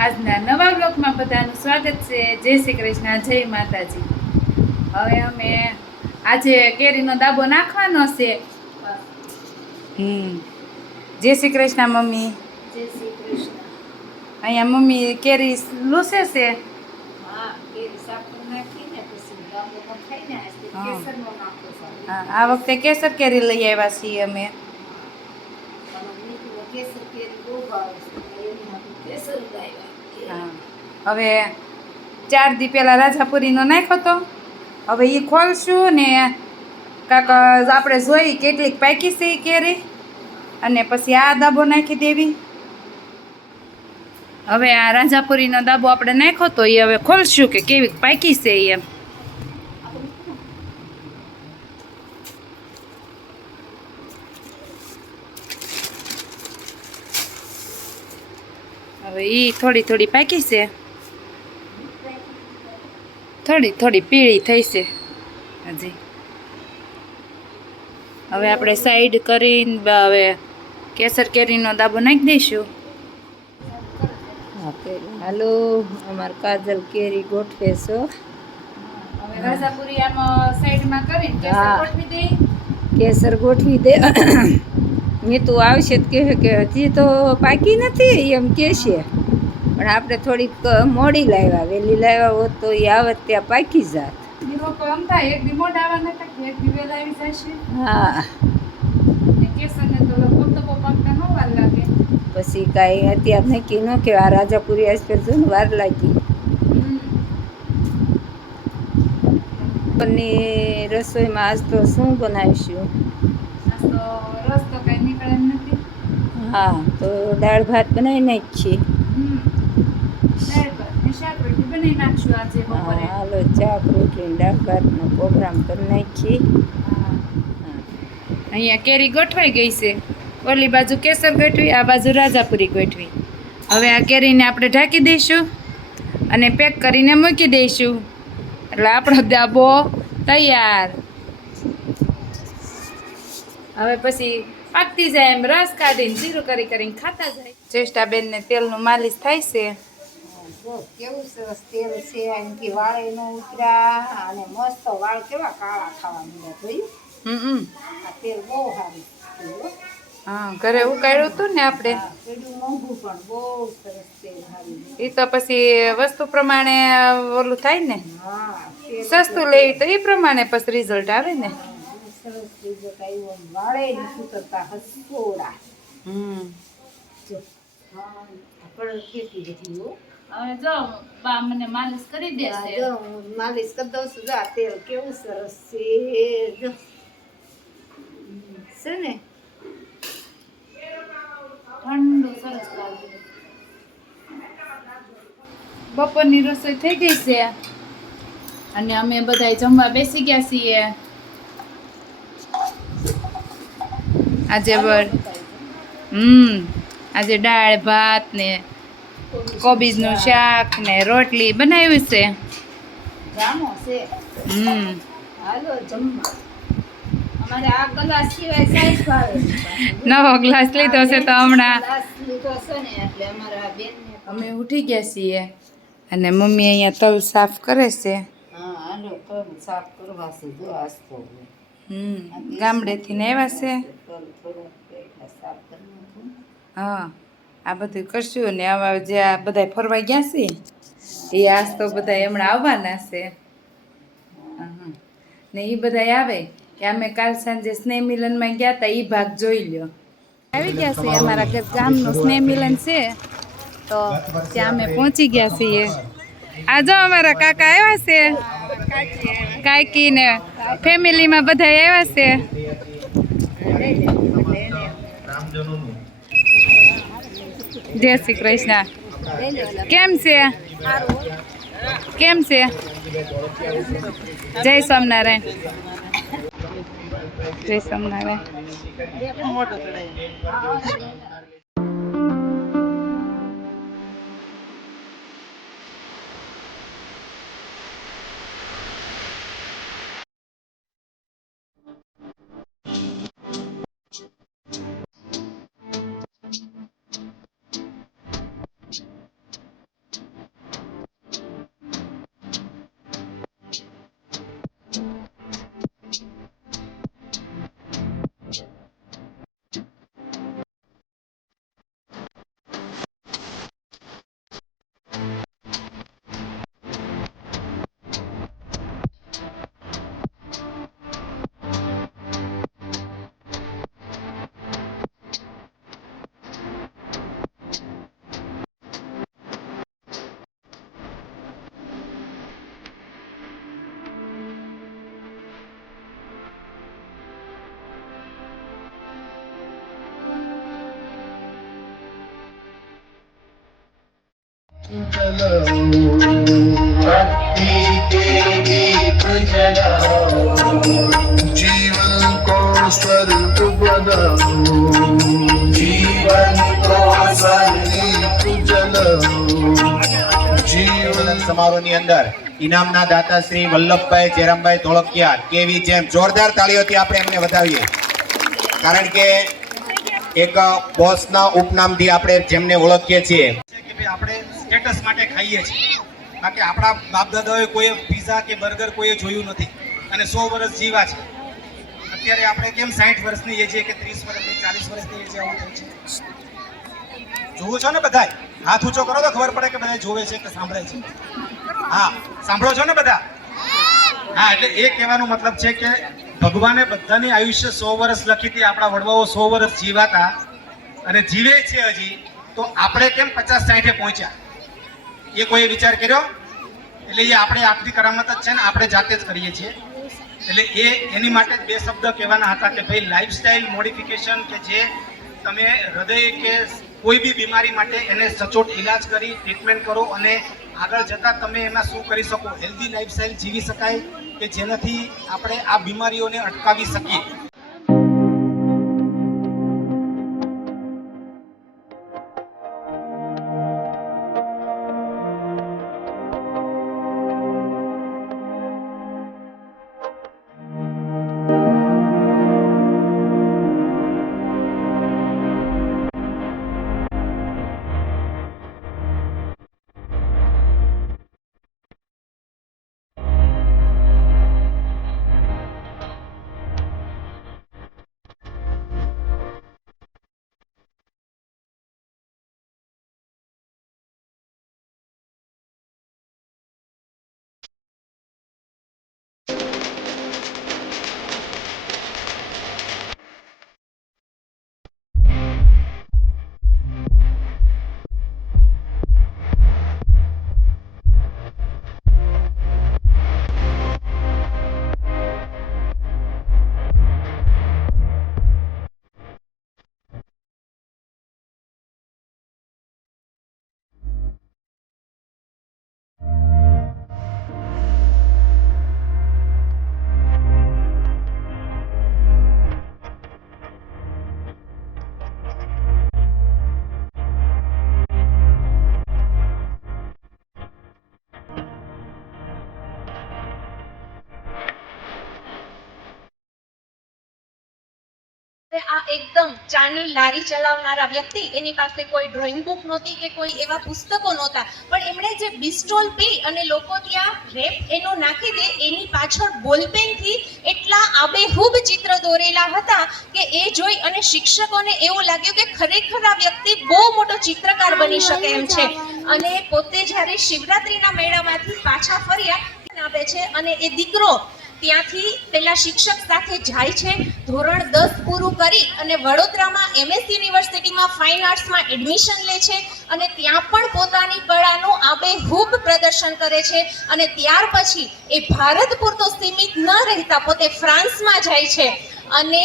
આજના નવા બ્લોગમાં બધાનું સ્વાગત છે. જય શ્રી કૃષ્ણ જય માતાજી. હવે અમે આજે કેરીનો દાબો નાખવાનો છે. હમ. જય શ્રી કૃષ્ણ મમ્મી. જય શ્રી કૃષ્ણ. અહીંયા મમ્મી કેરી લૂસે છે. આ વખતે કેસર કેરી લઈ આવ્યા છીએ અમે. કેસર કેરી બહુ ભાવે છે. કેસર હવે ચાર દી પહેલા રાજાપુરીનો નાખ્યો તો. હવે એ ખોલશું ને કાક આપણે જોઈ કેટલીક પાકી છે કેરી. અને પછી આ દાબો નાખી દેવી. હવે આ રાજાપુરીનો દાબો આપણે નાખ્યો તો એ હવે ખોલશું કે કેવી પાકી છે એમ. હવે એ થોડી થોડી પાકી છે. થોડી થોડી પીળી થઈ છે. હજી. હવે આપણે સાઈડ કરીને હવે કેસર કેરીનો દાબો નાખી દઈશું. હાલો અમાર કાજલ કેરી ગોઠવે છો. હવે રાજાપુરી આમ સાઈડમાં કરીને કેસર ગોઠવી દઈ. કેસર ગોઠવી દે. મીઠું આવશે તો કહે કે હજી તો પાકી નથી એમ કહેશે પણ આપણે થોડીક મોડી લાવ્યા વહેલી લાવ્યા હોત તો એ આવત ત્યાં પાકી જાત. હા. ને તો પોતો પાકતા વાર લાગે. પછી કાંઈ અત્યારે નક્કી ન કે આ રાજાપુરી આસપાસ જો ને વાર લાગી. પણ ની રસોઈમાં આજ તો શું બનાવીશું? આજ તો હા, તો દાળ ભાત બનાવી નાખીએ હાલો, ચાક, રોટલી દાળ ભાતનો પ્રોગ્રામ કરી નાખીએ અહીંયા કેરી ગોઠવાઈ ગઈ છે. ઓલી બાજુ કેસર ગોઠવી, આ બાજુ રાજાપુરી ગોઠવી. હવે આ કેરીને આપણે ઢાંકી દઈશું અને પેક કરીને મૂકી દઈશું. એટલે આપણો દાબો તૈયાર. હવે પછી પાકતી જાય એમ રસ કાઢીને જીરું કરી કરીને ખાતા જાય. ચેષ્ટાબેનને તેલનું માલિશ થાય છે? કેવું સરસ તેલ છે એનાથી વાળે ન ઉતરા અને મસ્ત વાળ કેવા કાળા ખાવા મળ્યા જોયું? હમ આ તેલ બહુ સારું હા. ઘરે ઉકાળ્યું હતું ને આપણે? હા, પેલું મોંઘું પણ બહુ સરસ તેલ સારું છે. એ તો પછી વસ્તુ પ્રમાણે ઓલું થાય ને? સસ્તું લેવી તો એ પ્રમાણે પછી રિઝલ્ટ આવે ને? સરસ રિઝલ્ટ આવ્યો આમ વાળે નથી હમ જો હા આ કલર બધી હો હવે જો બા મને માલિશ કરી આ જો માલિશ કરી દઉં છું. જા તેલ કેવું સરસ છે. જો. છે ને? ઠંડુ સરસ લાગે. બપોરની રસોઈ થઈ ગઈ છે. અને અમે બધા જમવા બેસી ગયા છીએ. આજે બર હમ આજે દાળ ભાત ને કોબીજનું શાક ને રોટલી બનાવ્યું છે. હમ. નવો ગ્લાસ લીધો છે તો હમણાં અમે ઉઠી ગયા છીએ અને મમ્મી અહીંયા તલ સાફ કરે છે. હા હાલો તલ સાફ કરવા છે હમ ગામડેથી ને આવ્યા છે? હા, આ બધું કરશું ને આવા જે આ બધા ફરવા ગયા છે, એ આજ તો બધા હમણાં આવવાના છે. ને એ બધા આવે કે અમે કાલ સાંજે સ્નેહ મિલનમાં ગયા હતા એ ભાગ જોઈ લ્યો. આવી ગયા છે અમારા ઘર ગામનું સ્નેહ મિલન છે, તો ત્યાં અમે પહોંચી ગયા છીએ. આ જો અમારા કાકા આવ્યા છે, કાકી ને ફેમિલીમાં બધા આવ્યા છે. જય શ્રી કૃષ્ણ. કેમ છે? કેમ છે? જય સ્વામિનારાયણ. જય સ્વામિનારાયણ. जीवन को स्वर्ग बनाओ जीवन को स्वर्ग जलाओ जीवन સમારોહની અંદર ઇનામના દાતા શ્રી વલ્લભભાઈ ચેરમભાઈ ધોળકિયા કેવી જેમ જોરદાર તાળીઓથી આપણે એમને વધાવીએ કારણ કે એક બોસના ઉપનામથી આપણે જેમને ઓળખીએ છીએ છે કે ભાઈ આપણે સ્ટેટસ માટે ખાઈએ છીએ. બાકી આપણા બાપ દાદાઓએ કોઈએ પીઝા કે બર્ગર કોઈએ જોયું નથી. અને સો વર્ષ જીવા છે. અત્યારે આપણે કેમ સાઠ વર્ષની એજે કે ત્રીસ વર્ષની, ચાલીસ વર્ષની એજે આવું થાય છે? જોવો છો ને બધાય? હાથ ઊંચો કરો તો ખબર પડે કે બધા જોવે છે કે સાંભળે છે. હા, સાંભળો છો ને બધા? હા, એટલે એ કહેવાનો મતલબ છે કે ભગવાને બધાની આયુષ્ય સો વર્ષ લખી હતી. આપણા વડવાઓ સો વર્ષ જીવાતા અને જીવે છે હજી. તો આપણે કેમ પચાસ સાઠે પહોંચ્યા? એ કોઈએ વિચાર કર્યો? એટલે એ આપણે આપણી કરામત જ છે ને, આપણે જાતે જ કરીએ છીએ. એટલે એ એની માટે જ બે શબ્દ કહેવાના હતા કે ભાઈ લાઈફસ્ટાઈલ મોડિફિકેશન કે જે તમે હૃદય કે કોઈ બી બીમારી માટે એને સચોટ ઈલાજ કરી ટ્રીટમેન્ટ કરો અને આગળ જતાં તમે એમાં શું કરી શકો? હેલ્ધી લાઈફસ્ટાઈલ જીવી શકાય કે જેનાથી આપણે આ બીમારીઓને અટકાવી શકીએ? એકદમ ચાની લારી ચલાવનારા વ્યક્તિ, એની પાસે કોઈ ડ્રોઈંગ બુક નહોતી કે કોઈ એવા પુસ્તકો નહોતા. પણ એમણે જે બિસ્ટોલ પી અને લોકો ત્યાં રેપ એનો નાખી દે, એની પાછળ બોલપેનથી એટલા આબેહૂબ ચિત્ર દોરેલા હતા કે એ જોઈ અને શિક્ષકોને એવું લાગ્યું કે ખરેખર આ વ્યક્તિ બહુ મોટો ચિત્રકાર બની શકે એમ છે. અને પોતે જ્યારે શિવરાત્રીના મેળામાંથી પાછા ફર્યા આપે છે અને એ દીકરો ત્યાંથી પેલા શિક્ષક સાથે જાય છે. ધોરણ દસ પૂરું કરી અને વડોદરામાં એમએસ યુનિવર્સિટીમાં ફાઇન આર્ટ્સમાં એડમિશન લે છે અને ત્યાં પણ પોતાની કળાનું આબેહૂબ પ્રદર્શન કરે છે અને ત્યાર પછી એ ભારત પૂરતો સીમિત ન રહેતા પોતે ફ્રાન્સમાં જાય છે. અને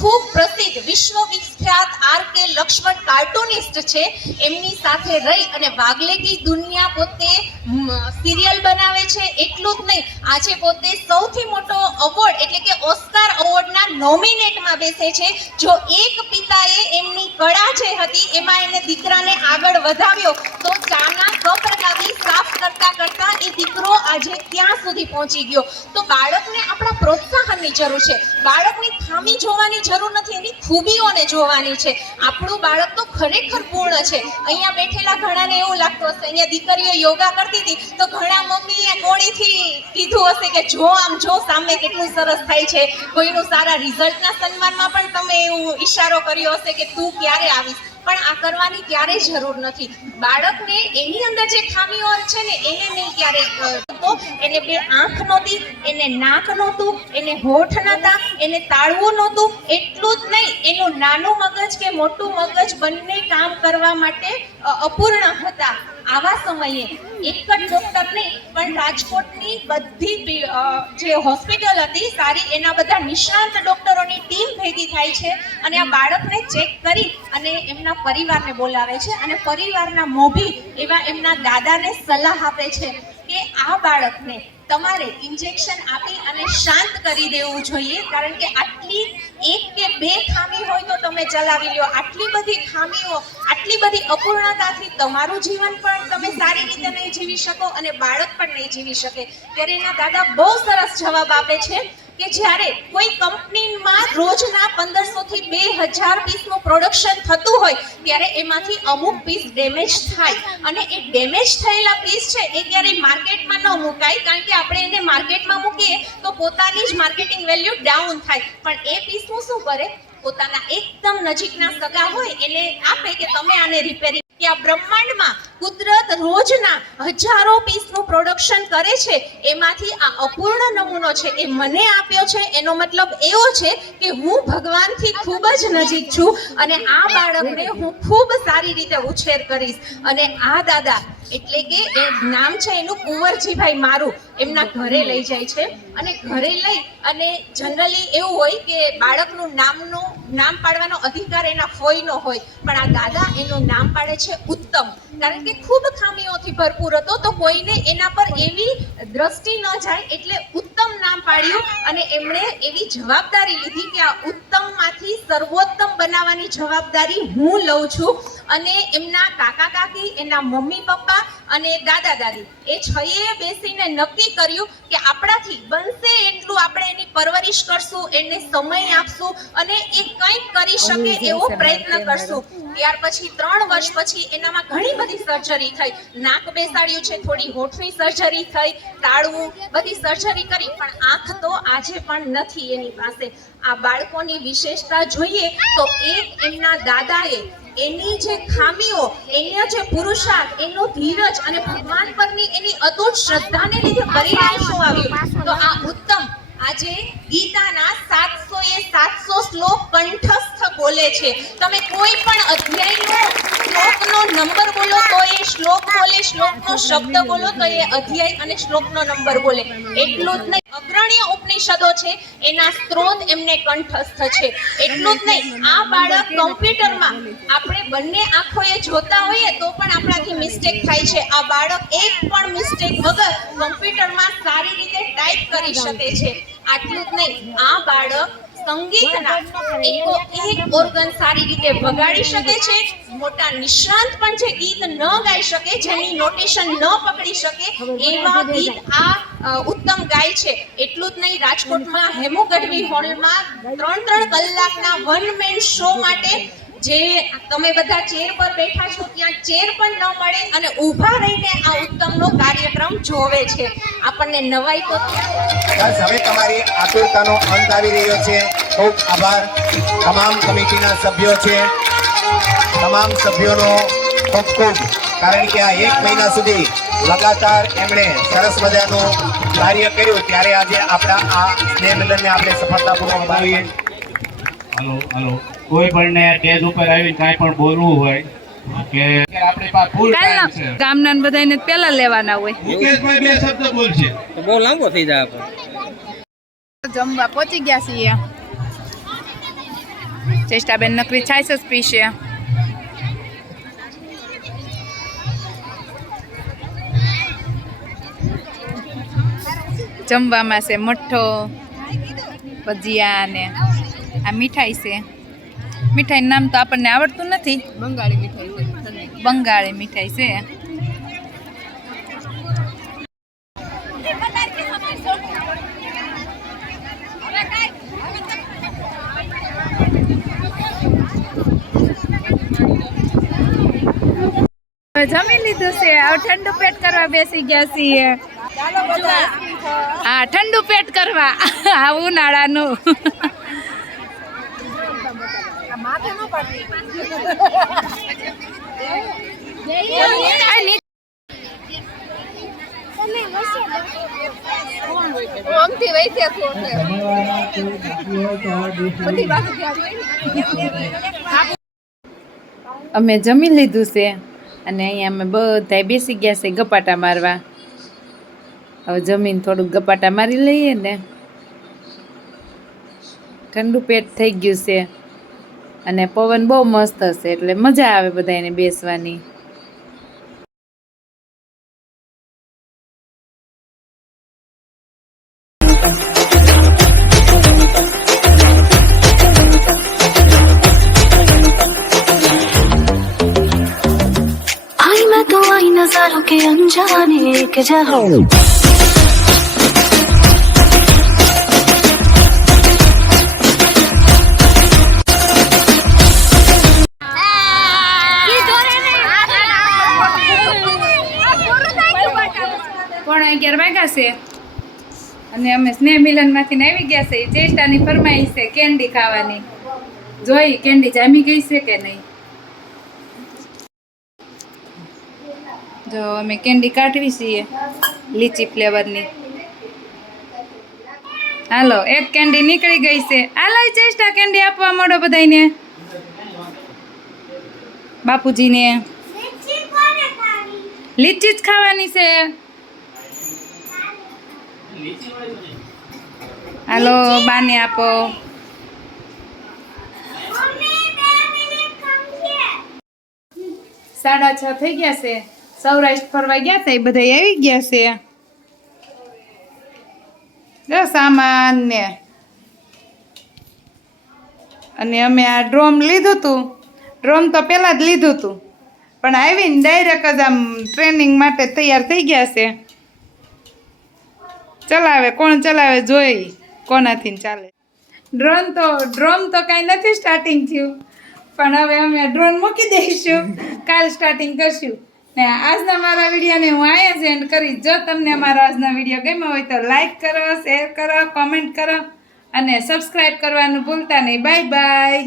ખૂબ પ્રસિદ્ધ વિશ્વ વિખ્યાત આર કે લક્ષ્મણ કાર્ટુનિસ્ટ છે. એમની સાથે રહી અને વાગલે કી દુનિયા પોતે સિરિયલ બનાવે છે. એટલું જ નહીં, આજે પોતે સૌથી મોટો અવોર્ડ એટલે કે ઓસ્કાર અવોર્ડના નોમિનેટમાં બેસે છે. જો એક પિતાએ એમની કળા જે હતી, એમાં એને દીકરાને આગળ વધાવ્યો, તો ચાના કપ લાવી સાફ કરતા કરતા એ દીકરો આજે ક્યાં સુધી પહોંચી ગયો. તો બાળકને આપણા પ્રોત્સાહનની જરૂર છે. બાળકની ખામી જોવાની જરૂર નથી એની ખૂબીઓને જોવાની છે. આપણું બાળક તો ખરેખર પૂર્ણ છે. અહીંયા બેઠેલા ઘણાને એવું લાગતું હશે, અહીંયા દીકરીઓ યોગા કરતી હતી, તો ઘણા મમ્મીએ કોણીથી કીધું હશે કે જો આમ જો સામે કેટલું સરસ થાય છે. કોઈનું સારા રિઝલ્ટના સન્માનમાં પણ તમે એવું ઈશારો કર્યો હશે કે તું ક્યારે આવીશ? પણ આ કરવાની ક્યારેય જરૂર નથી. બાળકને એની અંદર જે ખામીઓ છે ને, એને નહીં ક્યારે તો એને બે આંખ નહોતી, એને નાક નહોતું, એને હોઠ નહોતા, એને તાળવું નહોતું, એટલું જ નહીં, એનું નાનું મગજ કે મોટું મગજ બંને કામ કરવા માટે અપૂર્ણ હતા. આવા સમયે એક જ ડોક્ટર નહીં પણ રાજકોટની બધી જે હોસ્પિટલ હતી, સારી એના બધા નિષ્ણાંત ડોક્ટરોની ટીમ ભેગી થાય છે અને આ બાળકને ચેક કરી અને એમના પરિવારને બોલાવે છે અને પરિવારના મોભી એવા એમના દાદાને સલાહ આપે છે કે આ બાળકને તમારે ઇન્જેક્શન આપી અને શાંત કરી દેવું જોઈએ, કારણ કે આટલી એક કે બે ખામી હોય તો તમે ચલાવી લો આટલી બધી ખામીઓ, આટલી બધી અપૂર્ણતાથી તમારું જીવન પણ તમે સારી રીતે નહીં જીવી શકો અને બાળક પણ નહીં જીવી શકે. ત્યારે એના દાદા બહુ સરસ જવાબ આપે છે. કે જ્યારે કોઈ કંપનીમાં રોજના પંદરસો થી બે હજાર પીસનું પ્રોડક્શન થતું હોય, ત્યારે એમાંથી અમુક પીસ ડેમેજ થાય. અને એ ડેમેજ થયેલા પીસ છે, એ ક્યારે માર્કેટમાં ન મુકાય, કારણ કે આપણે એને માર્કેટમાં મૂકીએ, તો પોતાની જ માર્કેટિંગ વેલ્યુ ડાઉન થાય. પણ એ પીસનું શું કરે? પોતાના એકદમ નજીકના સગા હોય, એને આપે કે તમે આને રિપેરિંગ કે આ બ્રહ્માંડમાં કુદરત રોજના હજારો પીસનું પ્રોડક્શન કરે છે, એમાંથી આ અપૂર્ણ નમૂનો છે, એ મને આપ્યો છે. એનો મતલબ એવો છે કે હું ભગવાનથી ખૂબ જ નજીક છું અને આ બાળકને હું ખૂબ સારી રીતે ઉછેર કરીશ. અને આ દાદા એટલે કે એ નામ છે એનું કુંવરજીભાઈ મારું, એમના ઘરે લઈ જાય છે. અને ઘરે લઈ અને જનરલી એવું હોય કે બાળકનું નામનું, નામ પાડવાનો અધિકાર એના ફોઈનો હોય, પણ આ દાદા એનું નામ પાડે છે ઉત્તમ. કારણ કે ખૂબ ખામીઓથી ભરપૂર હતો, તો કોઈને એના પર એવી દ્રષ્ટિ ન જાય એટલે ઉત્તમ નામ પાડ્યું અને એમણે એવી જવાબદારી લીધી કે આ ઉત્તમમાંથી સર્વોત્તમ બનાવવાની જવાબદારી હું લઉં છું. અને એમના કાકા કાકી એના મમ્મી પપ્પા અને દાદા દાદી એ છયે બેસીને નક્કી કર્યું કે આપણાથી બનશે એટલું આપણે એની પરવરિશ કરશું એને સમય આપશું અને એ કંઈક કરી શકે એવો પ્રયત્ન કરશું. ત્યાર પછી ત્રણ વર્ષ પછી એનામાં ઘણી બધી સર્જરી થઈ. નાક બેસાડ્યું છે થોડી હોઠની સર્જરી થઈ તાળવું બધી સર્જરી કરી પણ આંખ તો આજે પણ નથી એની પાસે. આ બાળકોની વિશેષતા જોઈએ તો એક એમના દાદાએ એની જે ખામીઓ, એના જે પુરુષાર્થ, એનો ધીરજ અને ભગવાન પરની એની અતૂટ શ્રદ્ધાને લીધે પરિણામ શું આવ્યું? તો આ ઉત્તમ આજે ગીતાના સાતસો એ સાતસો શ્લોક કંઠસ્થ બોલે છે. તમે કોઈ પણ અધ્યાયનો શ્લોકનો નંબર બોલો તો એ શ્લોક બોલે, શ્લોકનો શબ્દ બોલો તો એ અધ્યાય અને શ્લોકનો નંબર બોલે. એટલું જ નહીં. અગ્રણીય ઉપનિષદો છે, એના સ્ત્રોત એમને કંઠસ્થ છે. એટલું જ નહીં, આ બાળક કમ્પ્યુટરમાં આપણે બંને આંખોએ જોતા હોઈએ તો પણ આપણાથી મિસ્ટેક થાય છે. આ બાળક એક પણ મિસ્ટેક વગર કમ્પ્યુટરમાં સારી રીતે ટાઈપ કરી શકે છે. આટલું જ નહીં, આ બાળક સંગીતના એકો એક ઓર્ગન સારી રીતે વગાડી શકે છે. મોટા નિષ્ણાંત પણ જે ગીત ન ગાઈ શકે જેની નોટેશન ન પકડી શકે એવા ગીત આ ઉત્તમ ગાય છે. એટલું જ નહીં રાજકોટમાં હેમુ ગઢવી હોલમાં ત્રણ ત્રણ કલાકના વન મેન શો માટે જે તમે બધા ચેર પર બેઠા છો ત્યાં ચેર પણ ન મળે અને ઊભા રહીને આ ઉત્તમનો કાર્યક્રમ જોવે છે. આપણને નવાઈ તો બસ હવે તમારી આતુરતાનો અંત આવી રહ્યો છે. ખૂબ આભાર. તમામ કમિટીના સભ્યો છે. તમામ સભ્યોનો ખૂબ ખૂબ. કારણ કે આ એક મહિના સુધી લગાતાર એમણે સરસ મજાનું કાર્ય કર્યું. ત્યારે આજે આપણા આ સ્નેહ મિલનને આપણે સફળતાપૂર્વક બનાવીએ હલો હાલો. કોઈ પણ ને સ્ટેજ ઉપર આવીને કાંઈ પણ બોલવું હોય કે આપણી પાસે ફૂલ ટાઈમ છે. ગામના ને બધાને પેલા લેવાના હોય. મુકેશભાઈ બે શબ્દ બોલશે. બહુ લાંબો થઈ જાય આપણે જમવા પહોંચી ગયા છીએ. ચેષ્ટાબેન નકરી છાઈસ જ પીશે. જમવામાં છે મઠ્ઠો ભજીયા ને આ મીઠાઈ છે. મીઠાઈનું નામ તો આપણને આવડતું નથી. બંગાળી મીઠાઈ છે બંગાળી મીઠાઈ છે. જમી લીધું છે. હવે ઠંડુ પેટ કરવા બેસી ગયા છીએ. હા ઠંડુ પેટ કરવા. આ ઉનાળાનું. અમે જમી લીધું છે અને અહીંયા અમે બધા બેસી ગયા છે ગપાટા મારવા. હવે જમીન થોડુંક ગપાટા મારી લઈએ ને. ઠંડુ પેટ થઈ ગયું છે. અને પવન બહુ મસ્ત હશે, એટલે મજા આવે બધાને બેસવાની. નજારો કે અનજાને કે જાઓ આવ્યા છે. અને અમે સ્નેહ મિલનમાંથી આવી ગયા છે. એ ચેષ્ટાની ફરમાઈશ છે કેન્ડી ખાવાની. જોઈ કેન્ડી જામી ગઈ છે કે નહીં? જો અમે કેન્ડી કાઢવી છીએ લીચી ફ્લેવરની. હાલો એક કેન્ડી નીકળી ગઈ છે. હાલો ચેષ્ટા કેન્ડી આપવા મોડો બધાને બાપુજીને. લીચી જ ખાવાની છે. હાલો, બાને આપો. સાડા છ થઈ ગયા છે. સૌરાષ્ટ્ર ફરવા ગયા હતા એ બધા આવી ગયા છે. જો સામાન અને અમે આ ડ્રોમ લીધું હતું ડ્રોમ તો પહેલાં જ લીધું હતું પણ આવીને ડાયરેક્ટ જ આમ ટ્રેનિંગ માટે તૈયાર થઈ ગયા છે. ચલાવે, કોણ ચલાવે જોઈ. કોનાથી ચાલે. ડ્રોન તો ડ્રોન તો કાંઈ નથી સ્ટાર્ટિંગ થયું. પણ હવે અમે ડ્રોન મૂકી દઈશું. કાલ સ્ટાર્ટિંગ કરશું. ને આજના મારા વિડીયોને હું અહીંયા જ એન્ડ કરીશ. જો તમને મારો આજનો વીડિયો ગમ્યો હોય તો લાઈક કરો શેર કરો કોમેન્ટ કરો અને સબસ્ક્રાઈબ કરવાનું ભૂલતા નહીં. Bye bye